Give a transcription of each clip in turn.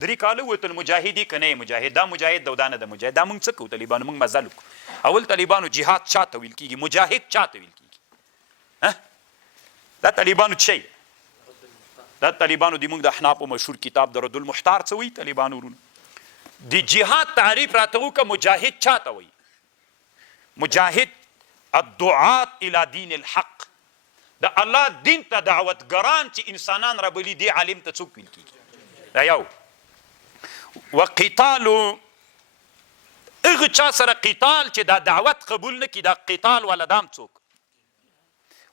3 کاله وتل مجاهدي که نه مجاهد دا مجاهد دا نه د مجاهد دا موږ څه کوو طالبانو موږ مزل وکړو اول طالبانو جهاد چا ته ویل کېږي مجاهد چا ته ویل کېږي دا طالبانو څه شی دا طالبانو د موږ د احنافو مشهور کتاب د رد المحتار څه وایي طالبانو ورونو د جهاد تعریف راته وکړه مجاهد چا ته وایي مجاهد الدعات الى دین الحق د الله دین ته دعوتګران چې انسانان رابلي دې عالم ته څوک ویل کېږي دا یو وقتال هغه چا سره قتال چې دا دعوت قبول نه کړي دا قتال ولا دام څوک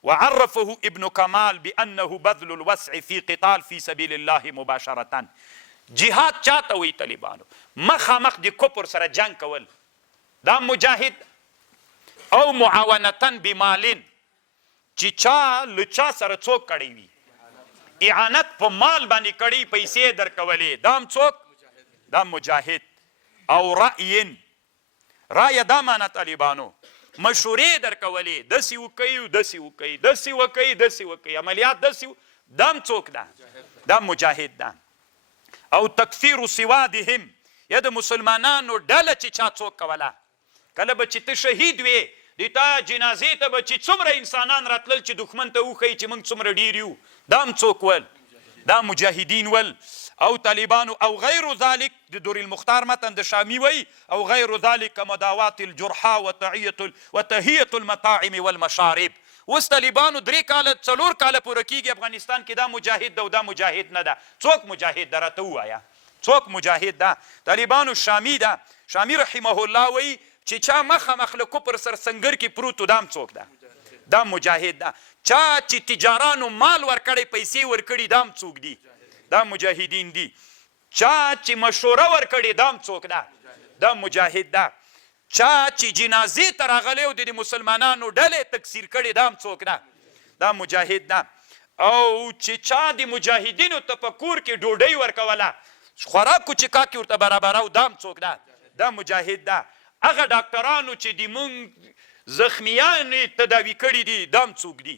وعرفه ابن كمال بأنه بذل الوسع في قتال في سبيل الله مباشرة جهاد چاته وی طالبانو مخامخ د کفر سره جنگ کول دا مجاهد او معاونتا بمالین چې چا لچا سره څوک کړی وي اعانت په مال باندې کړی پیسې درکولې دام څوک دا مجاهد او رأی دا معنی طالبانو مشورې درکولې داسې وکوي داسې وکوي داسې وکوي داسې وکوي عملیات داسې دام څوک ده دا مجاهد ده او تکفیر سوادهم یا د مسلمانانو ډله چې چا څوک کوله کله به چې ته شهید وې د تا جنازې ته به چې څومره انسانان راتلل چې دښمن ته وښیي چې موږ څومره ډېر یو دام څوک ول دا مجاهدین ول او طالبانو او غیر ذلك د دور المختار متن د شامی وی او غیر ذلك مداوات الجرحى وتهیه المطاعم والمشارب اوس طالبانو 3 کاله 4 کاله پوره کیږي افغانستان کې دا مجاهد ده او دا مجاهد نه ده څوک مجاهد ده راته ووایه څوک مجاهد ده طالبانو شامی ده شامی رحمه الله وی چې چا مخامخ له کفر سر سنگر کې پروت دام څوک ده دا مجاهد ده چا چې تجارانو مال ورکړی پیسې ورکړي دام څوک دي دا مجاهدین دي چا چې مشوره ورکړي دام څوک ده دا مجاهد ده چا چې جنازې ته راغلی او د مسلمانانو ډلې تکثیر کړي دام څوک ده دا مجاهد ده او چې چا د مجاهدینو تفکر کې ډوډۍ ورکوله خوراک چې کاکي ورته برابرو دام څوک ده دا مجاهد ده هغه ډاکټرانو چې د مونږ زخمیان تداوي کړي دي دام څوک دي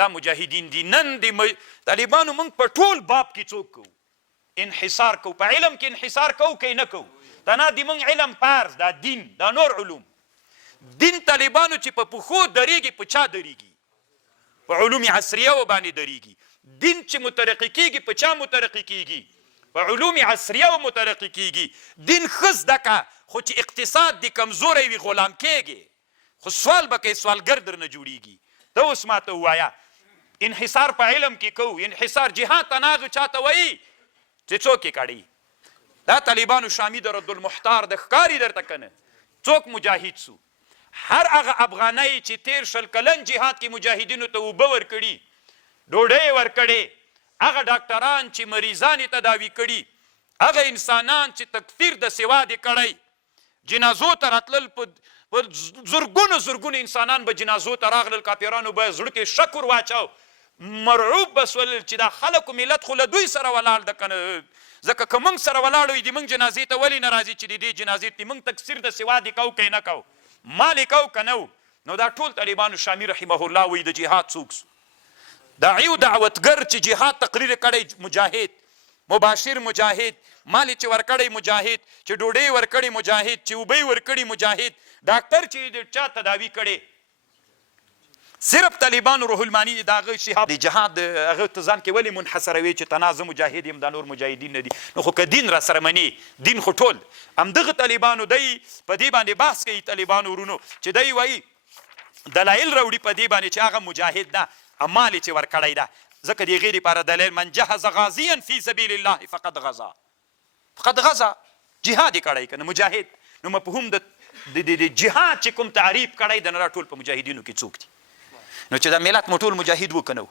دا مجاهدین دي نن د طالبانو موږ په ټول باب کې څوک کوو انحصار کوو په علم کې انحصار کوو که نه کوو دا نه د موږ علم فرض دا دین دا نور علوم دین طالبانو چې په پښو درېږي په چا درېږي په علوم عصریه باندې درېږي دین چې مترقي کېږي په چا مترقي کېږي په علوم عصریه مترقي کېږي دین ښه زده که خو چې اقتصاد د کمزوری وي غلام کېږي خو سوال به کوې سوالګر درنه جوړېږي ته اوس ماته ووایه انحصار په علم کې کوو انحصار جهاد ته نه هغه چاته وایي چې څوک یې کړی دا طالبانو شامي د رد المحتار د ښکاري درته که نه څوک مجاهد سو هر هغه افغانی چې 13 کلن جهاد کې مجاهدینو ته اوبه ورکړي ډوډۍ ورکړې هغه ډاکټران چې مریضان یې تداوي کړي هغه انسانان چې تکفیر د سواد یې کړی جنازو ته راتلل په زرګونو انسانان به جنازو ته راغلل کافرانو به زړه کې شکر واچاو مرعوب به سول چې دا خلکو ملت خو له دوی سره ولاړ ده که نه ځکه که موږ سره ولاړ وي د موږ جنازې ته ولې نه راځي چې د دې جنازې ته موږ تکثیر د سواد یې کوو که یې نه کوو مال یې کوو که نه نو دا ټول طالبانو شامي رحمه الله وایي د جهاد څوک داعي و دعوتګر چې جهاد تقریر کړی مجاهد مباشر مجاهد مال چې ورکړی مجاهد چې ډوډۍ ورکړی مجاهد چې اوبه ورکړي مجاهد ډاکټر چې د چا تداوي کړي صرف طالبانو روح المانی د هغه شهاب د جهاد هغه ته ځان کې ولې منحصروي چې ته زه مجاهد یم دا نور مجاهدین نه دي نو خو که دین را سره مني دین خو ټول همدغه طالبانو دی په دې باندې بحث کوي طالبانو ورونو چې دی وایي دلایل راوړي په دې باندې چې هغه مجاهد ده مال یې چې ورکړی ده ځکه د هغې لپاره دلیل من جهز غازیا فی سبیل الله فقد غزا جهاد یې کړی که نه مجاهد نو مفهوم د جهاد چې کوم تعریف کړی د نه ټول په مجاهدینو کې څوک دي نو چې دا ملت مو ټول مجاهد وکنه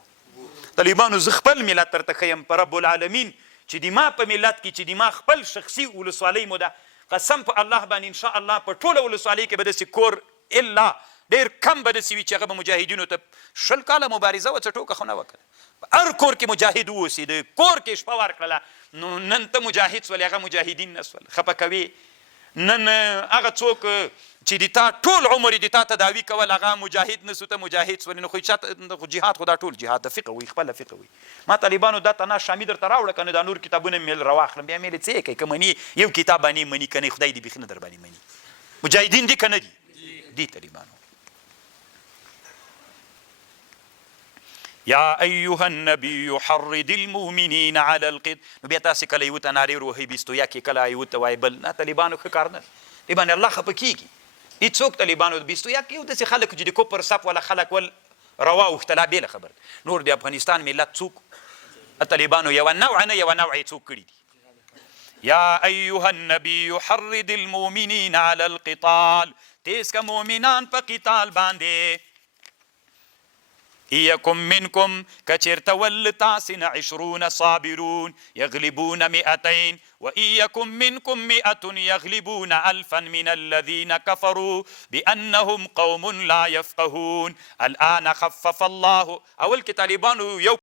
طالبانو زه خپل ملت درته ښیم په رب العالمین چې د ما په ملت کې چې د ما خپل شخصي ولسوالۍ مو ده قسم په الله باندې انشاء الله په ټوله ولسوالۍ کې به داسې کور الا ډېر کم به داسې وي چې هغه به مجاهدینو ته 20 کاله مبارزه وه څه ټوکه خو نه وکړه په هر کور کې مجاهد واوسېده کور کې شپه ورکړله نو نن ته مجاهد سولې هغه مجاهدین نه سول خفه کوي نن هغه څوک چې د تا ټول عمر د تا تداوي کول هغه مجاهد نه سو ته مجاهد سولې نو خو جهاد خو دا ټول جهاد د فقه وي خپله فقه وي ما طالبانو دا تنا شامي درته راوړه که نه دا نور کتابونه مې راواخلم بیا مې څه یې کوي که مني یو کتاب باندې مني که نه خدای دې بیخي نه در باندې مني مجاهدین دي که نه دي دي طالبانو یا ایها النبی حرد المؤمنین علی القتال نو بیا تاسې کله یوه ته نارې وروهئ بیستویا کې کله یوه ته وایي بل نه طالبانو ښه کار نه دې باندې الله خفه کېږي هېڅوک طالبانو بیستویا کې یو داسې خلک چې د کفر صف والا خلک ول روا اوښتلا بېله خبر نور د افغانستان ملت څوک طالبانو یوه نوع نه یوه نوع یې څوک کړي دي یا ایها النبی حرد المؤمنین علی القتال تیز که مؤمنان په قتال باندې ایکم منکم کچرته ول تاسې نه 20 صابرون یغلبون 200 وإيكم منكم 100 يغلبون 1000 من الذين كفروا بأنهم قوم لا يفقهون الآن خفف الله أول کې طالبانو یو